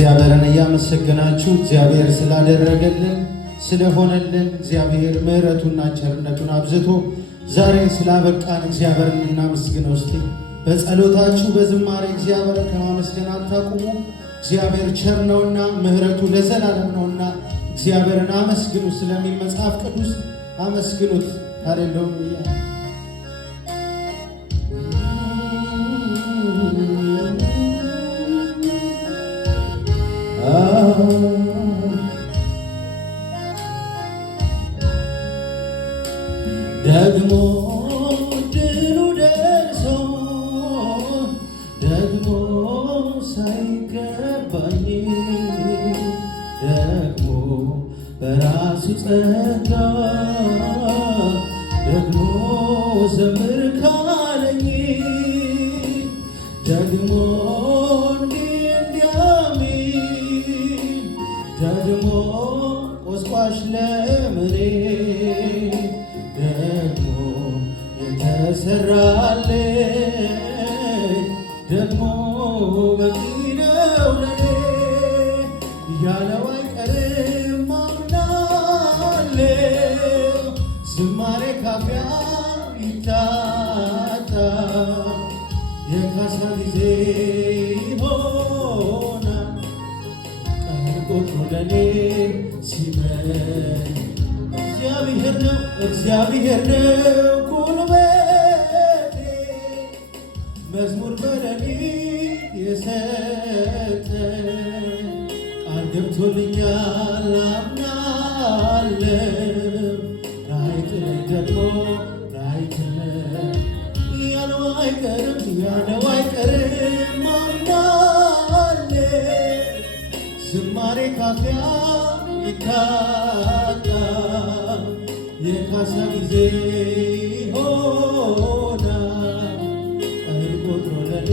እግዚአብሔርን እያመሰገናችሁ እግዚአብሔር ስላደረገልን ስለሆነልን እግዚአብሔር ምሕረቱና ቸርነቱን አብዝቶ ዛሬ ስላበቃን እግዚአብሔርን እናመስግነው። እስቲ በጸሎታችሁ በዝማሬ እግዚአብሔርን ከማመስገን አታቁሙ። እግዚአብሔር ቸር ነውና ምሕረቱ ለዘላለም ነውና እግዚአብሔርን አመስግኑ ስለሚል መጽሐፍ ቅዱስ አመስግኑት። ሃሌሉያ። ደግሞ ድሉ ደርሶ ደግሞ ሳይገባኝ ደግሞ በራሱ ጸጋ ደግሞ ዘምር ካለኝ ደግሞ ደግሞ ቆስቋሽ ለምኔ ደግሞ የተሰራልኝ ደግሞ በቂ ነው ለኔ ያለው አይቀርም አምናለሁ። ዝማሬ ካፊያ ይታጣ የካሳ ጊዜ ለኔ ሲመኝ እግዚአብሔር ነው ጉልበቴ መዝሙር በሌሊት የሰጠ ቃል ገብቶልኛል አምናለሁ። ላይጥለኝ ደግሞ ላይጥለኝ ያለው አይቀርም አምናለሁ። ዝማሬ ካፊያ ይታጣ የካሳ ጊዜ ሆና ቀን ቆጥሮ ለኔ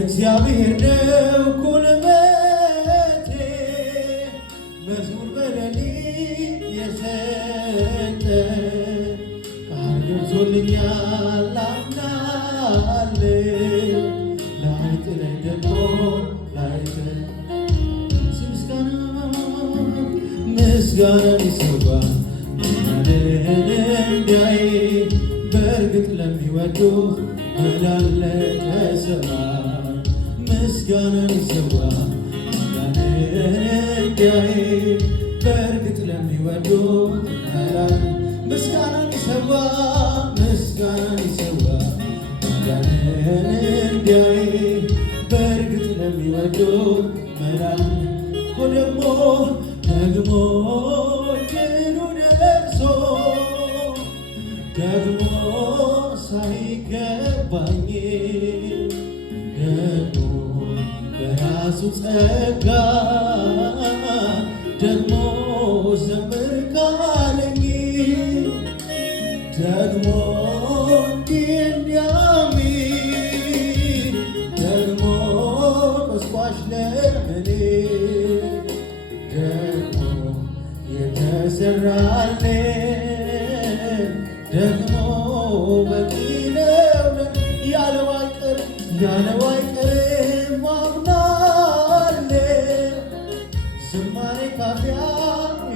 እግዚአብሔር ነው ጉልበቴ መዝሙር በሌሊት የሰጠ ቃል ገብቶልኛል አምናለሁ። ላይጥለኝ ደግሞ ላይጥለኝ ምስጋናን ይሰዋ እንዲያይ በእርግጥ ለሚወዱ መላለ ከሰማይ ምስጋናን ይሰዋ እንዲያይ በእርግጥ ለሚወዱ ምስጋናን ይሰዋ እንዲያይ በእርግጥ ለሚወዱ መላል ደግሞ ድሉ ደርሶ ደግሞ ሳይገባኝ ደግሞ በራሱ ጸጋ ደግሞ ዘምር ካለኝ ደግሞ እንዲያሚን ደግሞ ቆስቋሽ ለምኔ ደግሞ የተሰራልኝ ደግሞ በቂ ነው ያለው አይቀርም አምናለሁ። ዝማሬ ካፊያ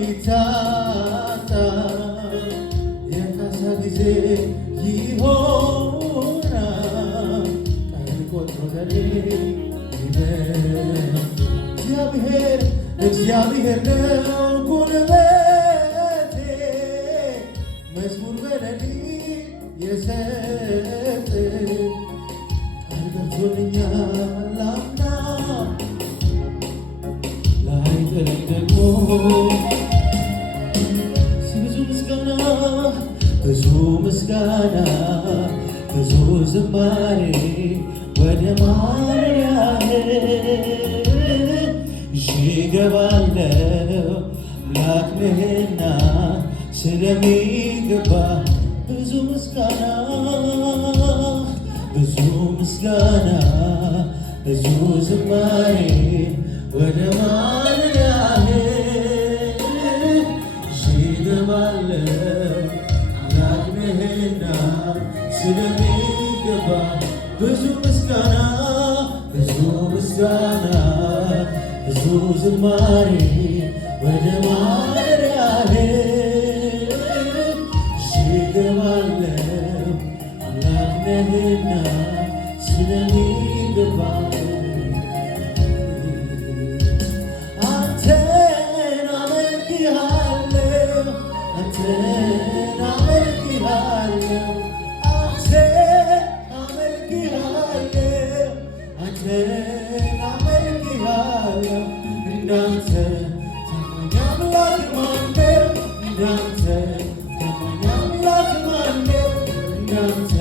ይታጣ የካሳ ጊዜ ይሆናል ቀን ቆጥሮ ለኔ እግዚአብሔር ነው ጉልበቴ መዝሙር በሌሊት የሰጠ ቃል ገብቶልኛል አምናለሁ። ላይጥለኝ ደግሞ ብዙ ምስጋና ብዙ ዝማሬ ወደ ማርያም ይገባለው ላክምህና ስለሚገባ ብዙ ምስጋና ብዙ ዝማሬ ወደ ማርያም ይገባለው ላክምህና ስለሚገባ ብዙ ምስጋና ምስጋና ብዙ ዝማሬ ወደ ማደሪያህ እገባለሁ አምላክ ነህና ስለሚገባህ አንተን አመልክሃለሁ አንተን አመልክሃለሁ አንተን አመልክሃለሁ እንዳንተ ታማኝ አምላክ ማነው? እንዳንተ ታማኝ አምላክ ማነው? እንዳንተ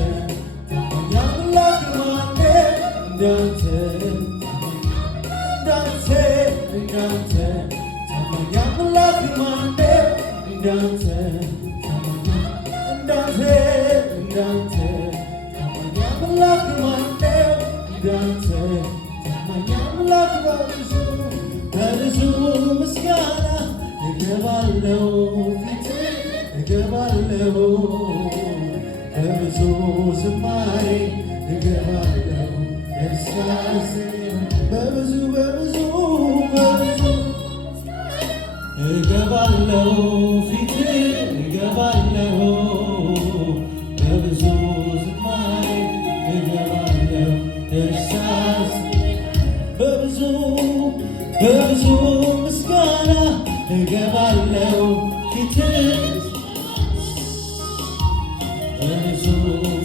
ታማኝ አምላክ ማነው? እንዳንተ ታማኝ አምላክ ማነው? እንዳንተ ታማኝ አምላክ ማነው? እንዳንተ ታማኝ አምላክ በብዙ ምስጋና እገባለሁ ፊትህ እገባለሁ በብዙ ዝማሬ እገባለሁ ደስታስ በብዙ እገባለሁ ፊትህ እገባለሁ በብዙ ዝማሬ እገባለሁ ደስታስ በብዙ ምስጋና እገባለሁ ፊትህ በብዙ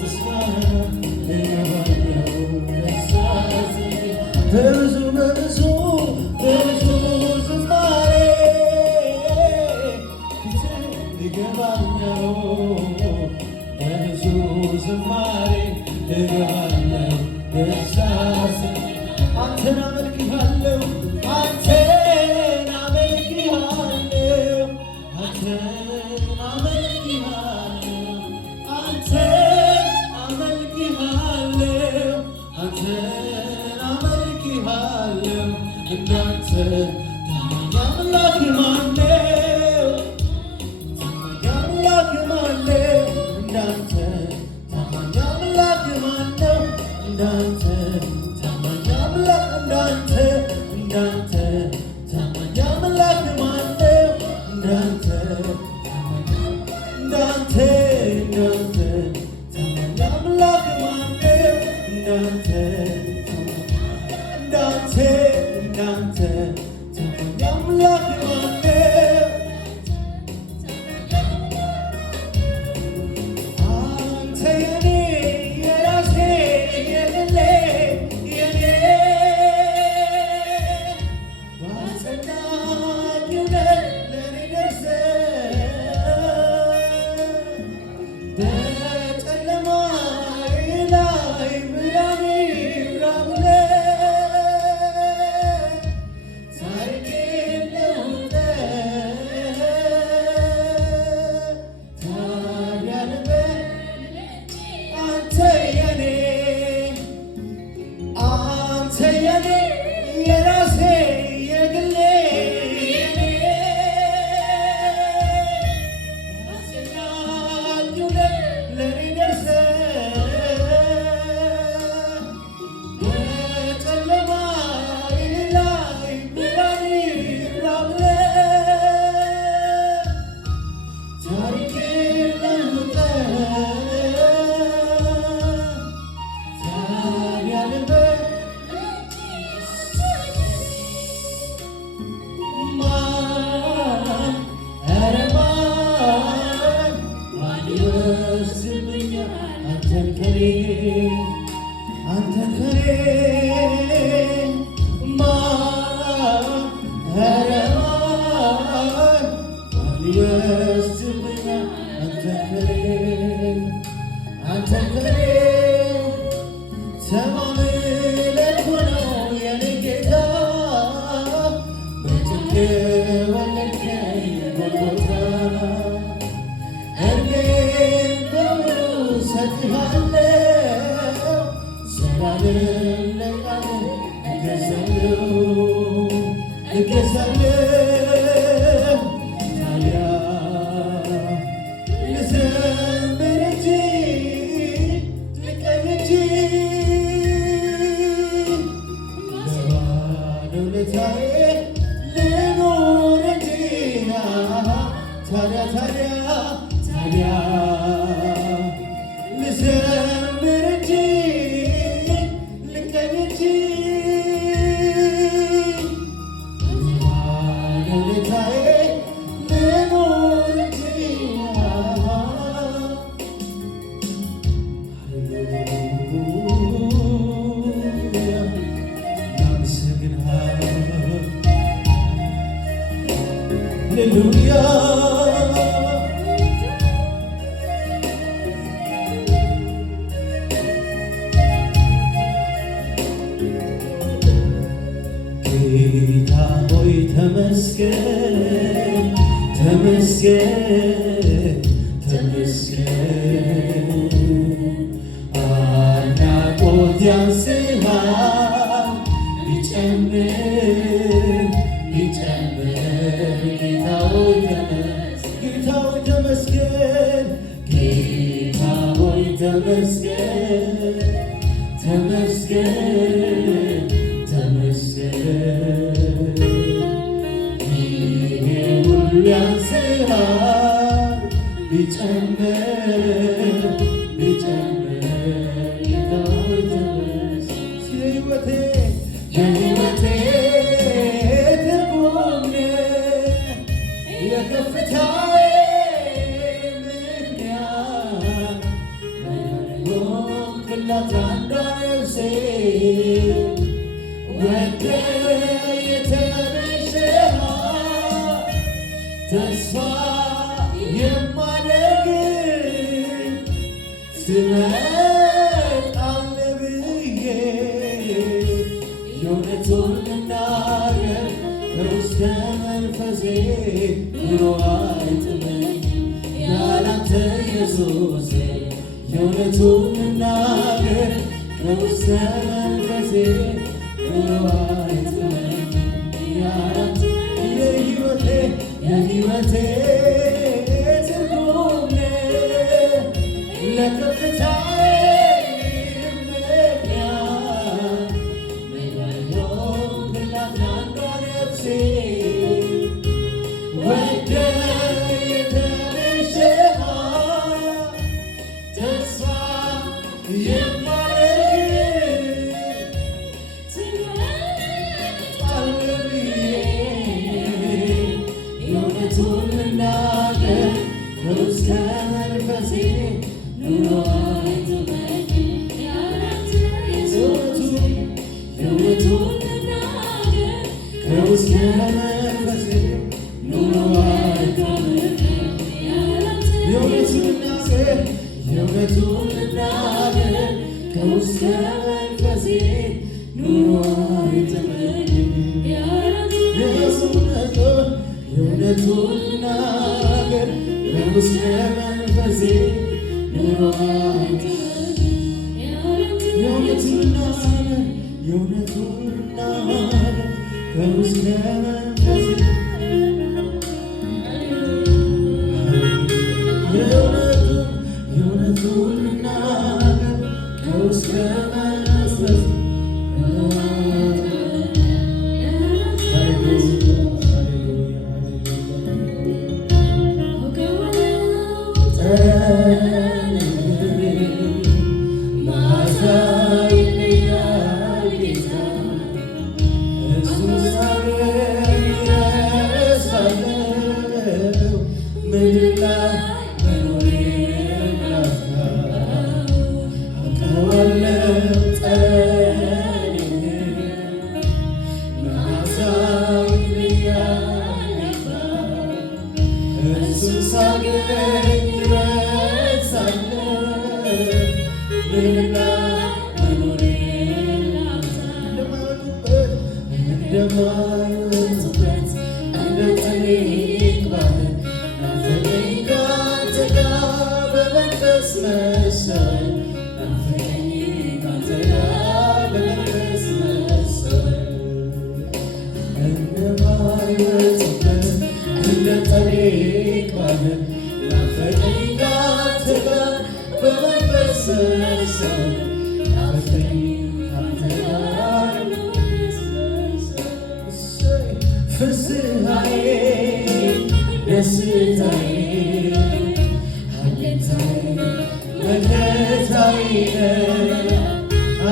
ምስጋና እገባለሁ ደስታስ በብዙ ዝማሬ ፊትህ እገባለሁ በብዙ ዝማሬ እገባለሁ ደስታስ አንተን አመልክሃለሁ አንተን አመልክሃለሁ አንተን አመልክሃለሁ አንተን አመልክሃለሁ አንተን አመልክሃለሁ እንዳንተ ታማኝ አምላክ ማነው? ታማኝ አምላክ ማነው? እንዳንተ ታማኝ አምላክ ማነው? እንዳንተ ታማኝ አምላክ እንዳንተ ታማኝ አምላክ ማነው? እንዳንተ ታማኝ አምላክ ማነው? እንዳንተ ታማኝ አምላክ ማነው? አንተ የኔ የራሴ የግሌ የኔ ባጸናኝ ለኔ ደርሰህ በጨለማዬ ላይ ብርሃን ይብራ ብለህ ታሪኬን ለውጠህ ታዲያ ልበል አንተ የኔ የራሴ የግሌ የኔ አስጨናቂ ለኔ ደርሰህ በጨለማዬ ላይ ብርሃን ይብራ ብለህ ታሪኬን ለውጠህ ታዲያ ልበል ማን ይወስድብኛል አንተን ከኔ ማን ይወስድብኛል አንተን ከኔ ተማምለህ ነው የኔ ጌታ በጭንቅ ወለድከኝ ጎልጎታ እኔን በሙሉ ሰጥሃለሁ ዘላለም ለቃልህ እገዛለሁ ታዲያ ልዘምር እንጂ ልቀኝ እንጂ ለጌታዬ ልኖር እንጂ ታዲያ ልዘምር እንጂ ልቀኝ እንጂ ለጌታዬ ልኖር እንጂ ሃሌሉያ ጌታ ሆይ ተመስገን ተመስገን ተመስገን አድናቆት ያንስሃል ቢጨምር ቢጨምር ጌታ ሆይ ተመስገን ጌታ ሆይ ተመስገን ተመስገን ተመስገን ይሄ ሁሉ ያንስሃል ቢጨምር ቢጨምር ጌታ ሆይ ተመስገን የሕይወቴ ትርጉም የከፍታዬ ምክንያት ሆንክላት አንዷ ነፍሴ ወደህ የተቤዠሃት ተስፋ የማደርግ ትመጣለህ ብዬ የእውነቱን ልናገር ከውስጥ መንፈሴ ኑሮ አይጥመኝም ያላንተ ኢየሱሴ የእውነቱን ልናገር ከውስጥ መንፈሴ ኑሮ አይጥመኝም ያላንተ የሕይወቴ ትርጉም ለከፍታዬ ምክንያት ሆንክላት አንዷ ነፍሴ ወደህ የተቤዠሃት ተስፋ የማደርግ ትመጣለህ ብዬ የእውነቱን ልናገር ከውስጥ መንፈሴ ኑሮ አይጥመኝም ያላንተ የእውነቱን ልናገር ከውስጥ መንፈሴ ኑሮ አይጥመኝም ያላንተ የእውነቱን ልናገር ከውስጥ መንፈሴ ኑሮ አይጥመኝም ያላንተ የእውነቱን ልናገር ከውስጥ መንፈሴ ኑሮ አይጥመኝም የእውነቱን ልናገር ከውስጥ መንፈሴ የእውነቱን ልናገር ከውስጥ መንፈሴ ደስታዬ አለኝታዬ መከታዬ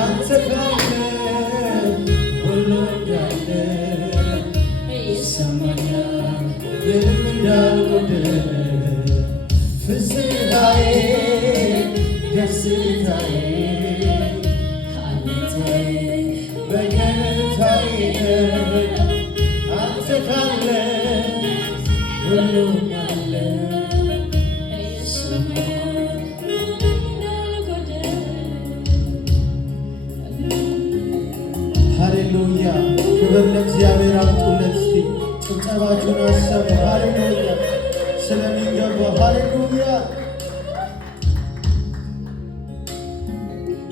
አንተ ካለ ሁሉ እንዳለ ይሰማኛል ምንም እንዳልጎደለ ፍስሐዬ ደስታዬ አለኝታዬ መከታዬ አንተ ካለ ሁሉ እንዳለ ይሰማኛል ሃሌሉያ ክብር ለእግዚአብሔር አምጡለት እስቲ ጭብጨባችሁን አሰሙ ሃሌሉያ ስለሚገባ ሃሌሉያ